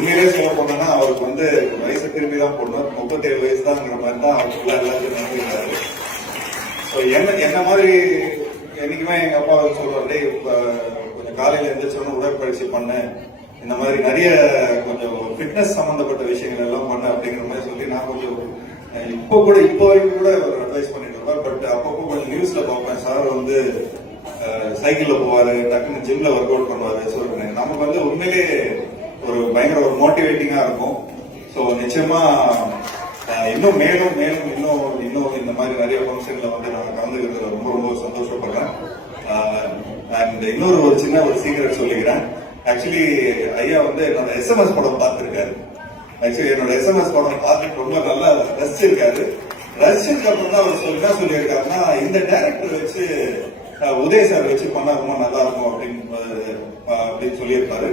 உண்மையிலே சொல்ல போனோம்னா அவருக்கு வந்து வயசு திரும்பி தான் போடணும், 37 வயசு தான்ங்கிற மாதிரி தான் அவருக்குள்ள எல்லாத்தையும் நினைக்கிறாரு. ஸோ என்ன மாதிரி என்னைக்குமே எங்க அப்பா சொல்றாரு, கொஞ்சம் காலையில எழுந்திரிச்சோன்னு உடற்பயிற்சி பண்ணு, இந்த மாதிரி நிறைய கொஞ்சம் ஃபிட்னஸ் சம்பந்தப்பட்ட விஷயங்கள் எல்லாம் பண்ண அப்படிங்கிற மாதிரி சொல்லி நான் கொஞ்சம் இப்போ வரைக்கும் கூட ஒரு அட்வைஸ் பண்ணிட்டு இருப்பேன். பட் அப்பப்போ கொஞ்சம் நியூஸ்ல பார்ப்பேன், சார் வந்து சைக்கிள்ல போவாரு, டக்குன்னு ஜிம்ல ஒர்க் அவுட் பண்ணுவாரு. ஸோ நமக்கு வந்து உண்மையிலே ஒரு பயங்கர ஒரு மோட்டிவேட்டிங்கா இருக்கும். ஸோ நிச்சயமா இன்னும் மேலும் மேலும் இன்னும் இன்னும் இந்த மாதிரி நிறைய ஃபங்க்ஷன்ல வந்து நான் கலந்துக்கிறதுல ரொம்ப ரொம்ப சந்தோஷப்படுறேன். அண்ட் இன்னொரு ஒரு சின்ன ஒரு சீக்ரெட் சொல்லிக்கிறேன். ஆக்சுவலி ஐயா வந்து என்னோட SMS படம் பார்த்திருக்காரு. ஆக்சுவலி என்னோட SMS படம் பார்த்துட்டு ரொம்ப நல்லா ரசிச்சிருக்காரு. ரசிச்சதுக்கு அப்புறம் தான் அவர் என்ன சொல்லியிருக்காருன்னா, இந்த டைரக்டர் வச்சு உதய சார் வச்சு பண்ணா ரொம்ப நல்லா இருக்கும் அப்படின்னு சொல்லியிருப்பாரு.